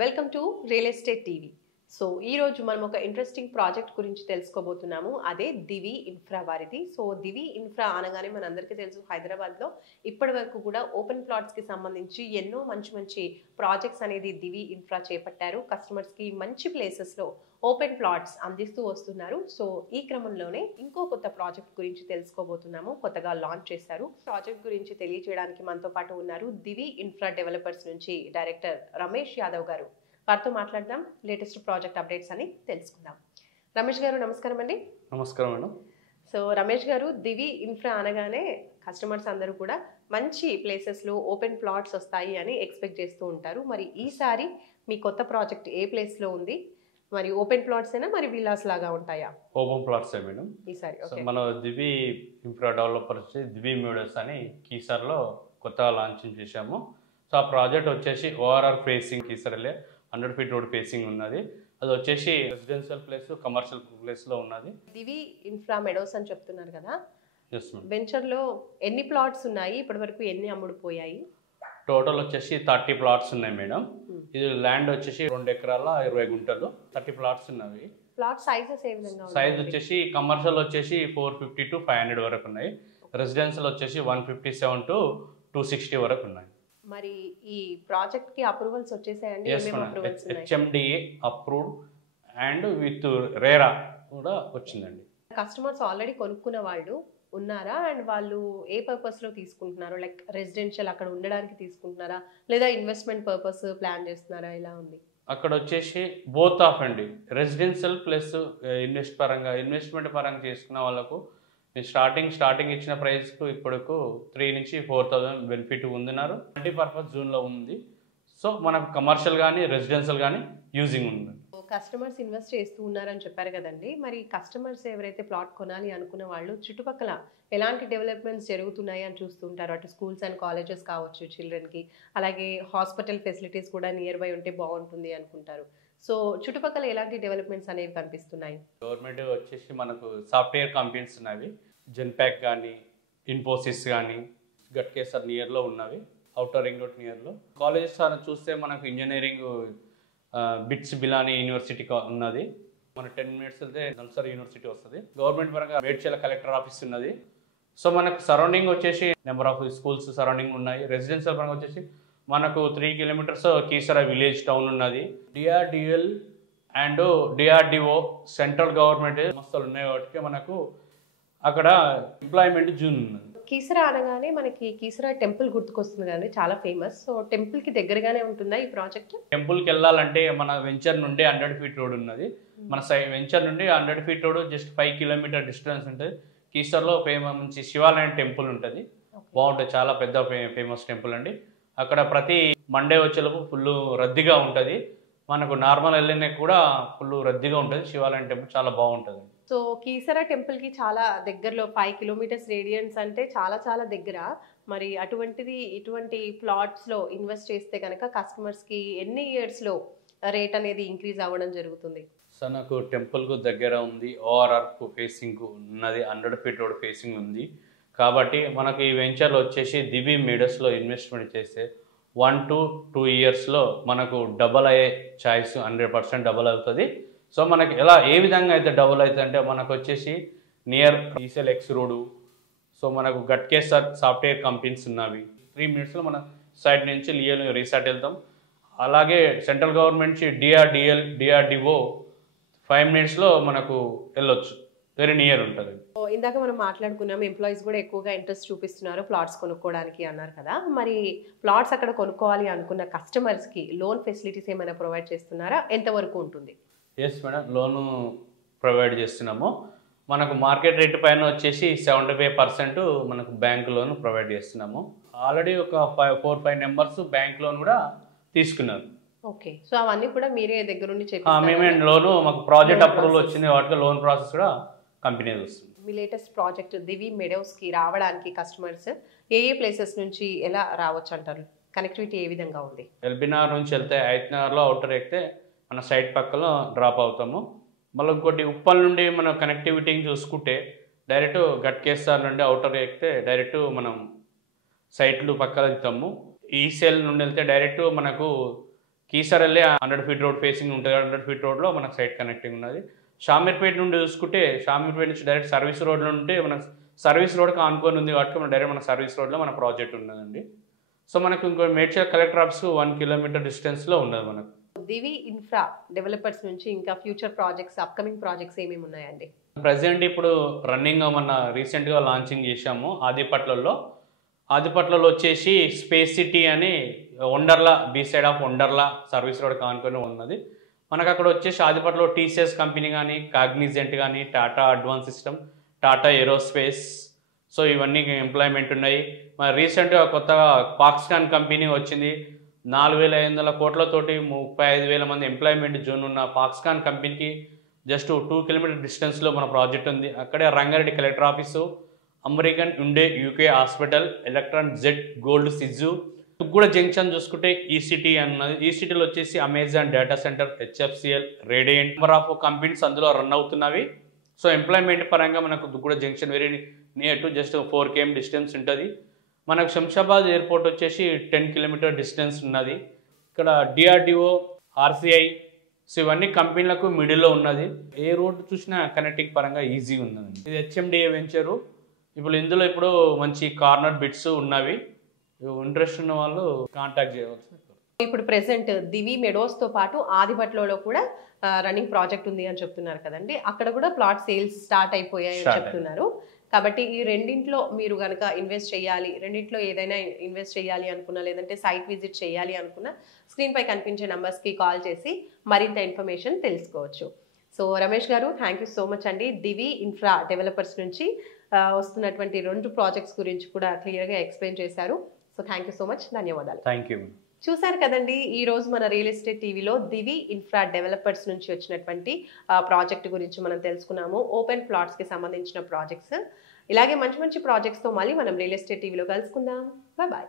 Welcome to real estate TV. So ఈ రోజు మనం ఒక ఇంట్రెస్టింగ్ ప్రాజెక్ట్ గురించి తెలుసుకోబోతున్నాము. అదే దివి ఇన్ఫ్రా వారిది. సో దివి ఇన్ఫ్రా అనగానే మనందరికీ తెలుసు, హైదరాబాద్లో ఇప్పటి వరకు కూడా ఓపెన్ ప్లాట్స్కి సంబంధించి ఎన్నో మంచి ప్రాజెక్ట్స్ అనేది దివి ఇన్ఫ్రా చేపట్టారు. కస్టమర్స్కి మంచి ప్లేసెస్లో ఓపెన్ ప్లాట్స్ అందిస్తూ వస్తున్నారు. సో ఈ క్రమంలోనే ఇంకో కొత్త ప్రాజెక్ట్ గురించి తెలుసుకోబోతున్నాము. కొత్తగా లాంచ్ చేశారు. ప్రాజెక్ట్ గురించి తెలియజేయడానికి మనతో పాటు ఉన్నారు దివి ఇన్ఫ్రా డెవలపర్స్ నుంచి డైరెక్టర్ రమేష్ యాదవ్ గారు. వారితో మాట్లాడదాం, లేటెస్ట్ ప్రాజెక్ట్ అప్డేట్స్ అని తెలుసుకుందాం. రమేష్ గారు నమస్కారం అండి. నమస్కారం మేడం. సో రమేష్ గారు, దివి ఇన్ఫ్రా అనగానే కస్టమర్స్ అందరూ కూడా మంచి ప్లేసెస్లో ఓపెన్ ప్లాట్స్ వస్తాయి అని ఎక్స్పెక్ట్ చేస్తూ ఉంటారు. మరి ఈసారి మీ కొత్త ప్రాజెక్ట్ ఏ ప్లేస్లో ఉంది? మరి ఓపెన్ ప్లాట్స్ అయినా మరి విల్లాస్ లాగా ఉంటాయా? ఓపెన్ ప్లాట్స్ మేడం ఈసారి మన Divi infra developers Divi medias అని కీసర్లో కొత్తగా లాంచింగ్ చేశాము. సో ఆ ప్రాజెక్ట్ వచ్చేసి ఓఆర్ఆర్ ఫేసింగ్ కీసర్లే 100 feet రోడ్ ఫేసింగ్ ఉన్నది. అది వచ్చేసి రెసిడెన్షియల్ ప్లేస్, కమర్షియల్ ప్లేస్లో ఉన్నది. దివి ఇన్ఫ్రా మెడోస్ అని చెప్తున్నారు కదా, ఎస్ మేడం. వెంచర్లో ఎన్ని ప్లాట్స్ ఉన్నాయి? ఇప్పటి వరకు ఎన్ని అమ్ముడుపోయాయి? టోటల్ వచ్చేసి 30 plots ఉన్నాయి మేడం. ఇది ల్యాండ్ వచ్చేసి 2 ఎకరాల 20 గుంటలు 30 plots ఉన్నవి. ప్లాట్ సైజెస్ ఏ విధంగా ఉన్నాయి? సైజ్ వచ్చేసి కమర్షియల్ వచ్చేసి 450 to 500 వరకు ఉన్నాయి. రెసిడెన్షియల్ వచ్చేసి 157 to 260 వరకు ఉన్నాయి. మరి ఈ ప్రాజెక్ట్ కి అప్రూవల్స్ వచ్చేసాయండి? HMDA approved and with RERA కూడా వచ్చిందండి. కస్టమర్స్ ఆల్రెడీ కొనుక్కున్న వాళ్ళు ఉన్నారా? అండ్ వాళ్ళు ఏ పర్పస్ లో తీసుకుంటున్నారు? లైక్ రెసిడెన్షియల్ అక్కడ ఉండడానికి తీసుకుంటున్నారా, లేదా ఇన్వెస్ట్మెంట్ పర్పస్ ప్లాన్ చేస్తున్నారా? ఇలా ఉంది. అక్కడ వచ్చేసి బోత్ ఆఫ్ అండి, రెసిడెన్షియల్ ప్లస్ ఇన్వెస్ట్మెంట్ పరంగా చేసుకున్న వాళ్ళకు స్టార్టింగ్ ఇచ్చిన ప్రైస్కు ఇప్పటికు 3 నుంచి 4,000 బెనిఫిట్ ఉందిన్నారు. మల్టీపర్పస్ జోన్లో ఉంది. సో మనకు కమర్షియల్ కానీ రెసిడెన్షియల్ కానీ యూజింగ్ ఉంది. కస్టమర్స్ ఇన్వెస్ట్ చేస్తూ ఉన్నారని చెప్పారు కదండి, మరి కస్టమర్స్ ఎవరైతే ప్లాట్ కొనాలి అనుకున్న వాళ్ళు చుట్టుపక్కల ఎలాంటి డెవలప్మెంట్స్ జరుగుతున్నాయి అని చూస్తుంటారు? అటు స్కూల్స్ అండ్ కాలేజెస్ కావచ్చు చిల్డ్రన్కి, అలాగే హాస్పిటల్ ఫెసిలిటీస్ కూడా నియర్ బై ఉంటే బాగుంటుంది అనుకుంటారు. సో చుట్టుపక్కల ఎలాంటి డెవలప్మెంట్స్ అనేవి కనిపిస్తున్నాయి? గవర్నమెంట్ వచ్చేసి మనకు సాఫ్ట్వేర్ కంపెనీస్ ఉన్నవి, జెన్పాక్ కానీ ఇన్ఫోసిస్ కానీ గట్కేసర్ నియర్లో ఉన్నవి, అవుటర్ రింగ్ రోడ్ నియర్లో. కాలేజెస్ చూస్తే మనకు ఇంజనీరింగ్ బిట్స్ బిలానీ యూనివర్సిటీ ఉన్నది. మన 10 minutes వెళ్తే నల్సార్ యూనివర్సిటీ వస్తుంది. గవర్నమెంట్ పరంగా మేడ్చల్ కలెక్టర్ ఆఫీస్ ఉన్నది. సో మనకు సరౌండింగ్ వచ్చేసి నెంబర్ ఆఫ్ స్కూల్స్ సరౌండింగ్ ఉన్నాయి. రెసిడెన్షియల్ పరంగా వచ్చేసి మనకు 3 kilometers కీసర విలేజ్ టౌన్ ఉన్నది. DRDL and DRDO central government సంస్థలు ఉన్నాయి కాబట్టి మనకు అక్కడ ఎంప్లాయ్మెంట్ జూన్ ఉన్నది. కీసరా అనగానే మనకి కీసరా టెంపుల్ గుర్తుకొస్తుంది కదండి, చాలా ఫేమస్. సో టెంపుల్ కి దగ్గరగానే ఉంటుందా ఈ ప్రాజెక్ట్? టెంపుల్కి వెళ్ళాలంటే మన వెంచర్ నుండి 100 feet రోడ్ ఉన్నది. మన వెంచర్ నుండి 100 feet road just 5 kilometer distance ఉంటుంది. కీసర్లో మంచి శివాలయం టెంపుల్ ఉంటుంది, బాగుంటుంది, చాలా పెద్ద ఫేమస్ టెంపుల్ అండి. అక్కడ ప్రతి మండే వచ్చేలోపు ఫుల్ రద్దీగా ఉంటుంది. మనకు నార్మల్ వెళ్ళినా కూడా ఫుల్ రద్దీగా ఉంటుంది. శివాలయం టెంపుల్ చాలా బాగుంటుంది. సో కీసరా టెంపుల్ కి చాలా దగ్గరలో 5 kilometers రేడియన్స్ అంటే చాలా దగ్గర. మరి ఇటువంటి ప్లాట్స్ లో ఇన్వెస్ట్ చేస్తే కనుక కస్టమర్స్ కి ఎన్ని ఇయర్స్ లో రేట్ అనేది ఇంక్రీజ్ అవ్వడం జరుగుతుంది? సో నాకు టెంపుల్కు దగ్గర ఉంది, ఓఆర్ఆర్ ఫేసింగ్ ఉన్నది, 100 feet రోడ్ ఫేసింగ్ ఉంది. కాబట్టి మనకు ఈ వెంచర్లో వచ్చేసి దివి మీడియాస్లో ఇన్వెస్ట్మెంట్ చేస్తే 1 to 2 yearsలో మనకు డబల్ అయ్యే ఛాయిస్ 100% డబల్ అవుతుంది. సో మనకి ఏ విధంగా అయితే డబుల్ అవుతుంది అంటే మనకు వచ్చేసి నియర్ ఈసెల్ ఎక్స్ రోడ్, సో మనకు గట్కేసర్ సాఫ్ట్వేర్ కంపెనీస్ ఉన్నవి. 3 minutesలో మన సైడ్ నుంచి లియల్ రీసార్ట్ వెళ్తాం. అలాగే సెంట్రల్ గవర్నమెంట్ డిఆర్డిఎల్ డిఆర్డిఓ 5 minutesలో మనకు వెళ్ళొచ్చు, వెరీ నియర్ ఉంటుంది. ఇందాక మనం మాట్లాడుకున్నాం, ఎంప్లాయీస్ కూడా ఎక్కువగా ఇంట్రెస్ట్ చూపిస్తున్నారు ప్లాట్స్ కొనుక్కోవడానికి అన్నారు కదా. మరి ప్లాట్స్ అక్కడ కొనుక్కోవాలి అనుకున్న కస్టమర్స్కి లోన్ ఫెసిలిటీస్ ఏమైనా ప్రొవైడ్ చేస్తున్నారా? ఎంతవరకు ఉంటుంది? ఎస్ మేడం, లోను ప్రొవైడ్ చేస్తున్నాము. మనకు మార్కెట్ రేట్ పైన వచ్చేసి 75% మనకు బ్యాంక్ లోన్ ప్రొవైడ్ చేస్తున్నాము. ఆల్రెడీ ఒక 4-5 members బ్యాంక్ లోన్ కూడా తీసుకున్నారు. ఓకే, సో అవన్నీ కూడా మీరే దగ్గర నుండి మేమే లోను, మాకు ప్రాజెక్ట్ అప్రూవల్ వచ్చింది వాటికి లోన్ ప్రాసెస్ కూడా కంపెనీ వస్తుంది. మీ లేటెస్ట్ ప్రాజెక్ట్ దివి మెడోస్కి రావడానికి కస్టమర్స్ ఏ ప్లేసెస్ నుంచి ఎలా రావచ్చు అంటారు? కనెక్టివిటీ ఏ విధంగా ఉంది? ఎల్బీనగర్ నుంచి వెళ్తే ఐత్నగర్లో అవుటర్ ఎక్కితే మన సైట్ పక్కలో డ్రాప్ అవుతాము. మళ్ళీ ఇంకోటి ఉప్పల్ నుండి మనం కనెక్టివిటీని చూసుకుంటే డైరెక్ట్ గట్కేసర్ నుండి అవుటర్ ఎక్కితే డైరెక్ట్ మనం సైట్లు పక్కన వెళ్తాము. ఈ సెల్ నుండి వెళ్తే డైరెక్ట్ మనకు కీసర్ వెళ్ళే 100 ఫీట్ రోడ్ ఫేసింగ్ ఉంటుంది. 100 ఫీట్ రోడ్లో మనకు సైట్ కనెక్టింగ్ ఉన్నది. షామీర్పేట నుండి చూసుకుంటే షామీర్పేట నుంచి డైరెక్ట్ సర్వీస్ రోడ్లో ఉంటే మన సర్వీస్ రోడ్కి ఆనుకొని ఉంది కాబట్టి మన డైరెక్ట్ మన సర్వీస్ రోడ్లో మన ప్రాజెక్ట్ ఉన్నదండి. సో మనకు ఇంకో మేడ్చల్ కలెక్టర్ ఆఫీస్ 1 కిలోమీటర్ డిస్టెన్స్లో ఉన్నది మనకు. దివి ఇన్ఫ్రా డెవలపర్స్ నుంచి ఇంకా ఫ్యూచర్ ప్రాజెక్ట్స్, అప్కమింగ్ ప్రాజెక్ట్స్ ఏమేమి ఉన్నాయండి? ప్రజెంట్ ఇప్పుడు రన్నింగ్ మన రీసెంట్గా లాంచింగ్ చేశాము ఆదిపట్లలో వచ్చేసి స్పేస్ సిటీ అని Wonderla beside of Wonderla service road కానుకొని ఉన్నది. మనకు అక్కడ వచ్చేసి ఆదిపట్లలో టీసీఎస్ కంపెనీ కానీ, కాగ్నిజెంట్ కానీ, Tata advance system, Tata aerospace, so ఇవన్నీ ఎంప్లాయ్మెంట్ ఉన్నాయి. మన రీసెంట్గా కొత్తగా పాక్స్కాన్ కంపెనీ వచ్చింది. 4,500 కోట్లతోటి 35,000 మంది ఎంప్లాయ్మెంట్ జోన్ ఉన్న పాక్స్కాన్ కంపెనీకి జస్ట్ 2 కిలోమీటర్ డిస్టెన్స్లో మన ప్రాజెక్ట్ ఉంది. అక్కడే రంగారెడ్డి కలెక్టర్ ఆఫీసు, అమెరికన్ యుండే UK hospital, electron Z gold సిజు, తుగ్గూడ జంక్షన్ చూసుకుంటే ఈసిటీ అన్నది. ఈసిటీలో వచ్చేసి Amazon data centre, HFCL, radiant, number of companies అందులో రన్ అవుతున్నవి. సో ఎంప్లాయ్మెంట్ పరంగా మనకు Thukkuguda junction very near to just 4 km distance ఉంటుంది. మనకు శంషాబాద్ ఎయిర్పోర్ట్ వచ్చేసి 10 కిలోమీటర్ డిస్టెన్స్ ఉన్నది. ఇక్కడ డిఆర్డిఓ, ఆర్సిఐ, సో ఇవన్నీ కంపెనీలకు మిడిల్లో ఉన్నది. ఏ రోడ్డు చూసినా కనెక్టింగ్ పరంగా ఈజీగా ఉన్నది. ఇది హెచ్ఎండిఏ వెంచరు. ఇందులో ఇప్పుడు మంచి కార్నర్ బిట్స్ ఉన్నవి. ఇంట్రెస్ట్ ఉన్న వాళ్ళు కాంటాక్ట్ చేయవచ్చు. ఇప్పుడు ప్రెసెంట్ దివి మెడోస్తో పాటు ఆదిపట్లలో కూడా రన్నింగ్ ప్రాజెక్ట్ ఉంది అని చెప్తున్నారు కదండి. అక్కడ కూడా ప్లాట్ సేల్స్ స్టార్ట్ అయిపోయాయని చెప్తున్నారు. కాబట్టి ఈ రెండింట్లో మీరు కనుక ఇన్వెస్ట్ చేయాలి, రెండింట్లో ఏదైనా ఇన్వెస్ట్ చేయాలి అనుకున్నా, లేదంటే సైట్ విజిట్ చేయాలి అనుకున్నా, స్క్రీన్ పై కనిపించే నంబర్స్కి కాల్ చేసి మరింత ఇన్ఫర్మేషన్ తెలుసుకోవచ్చు. సో రమేష్ గారు, థ్యాంక్ యూ సో మచ్ అండి. దివి ఇన్ఫ్రా డెవలపర్స్ నుంచి వస్తున్నటువంటి 2 ప్రాజెక్ట్స్ గురించి కూడా క్లియర్గా ఎక్స్ప్లెయిన్ చేశారు. So thank you so much, ధన్యవాదాలు. Thank you. చూసారు కదండి, ఈ రోజు మన రియల్ ఎస్టేట్ టీవీలో దివి ఇన్ఫ్రా డెవలపర్స్ నుంచి వచ్చినటువంటి ప్రాజెక్ట్ గురించి మనం తెలుసుకున్నాము. ఓపెన్ ప్లాట్స్కి సంబంధించిన ప్రాజెక్ట్స్. ఇలాగే మంచి మంచి ప్రాజెక్ట్స్తో మళ్ళీ మనం రియల్ ఎస్టేట్ టీవీలో కలుసుకుందాం. బాయ్.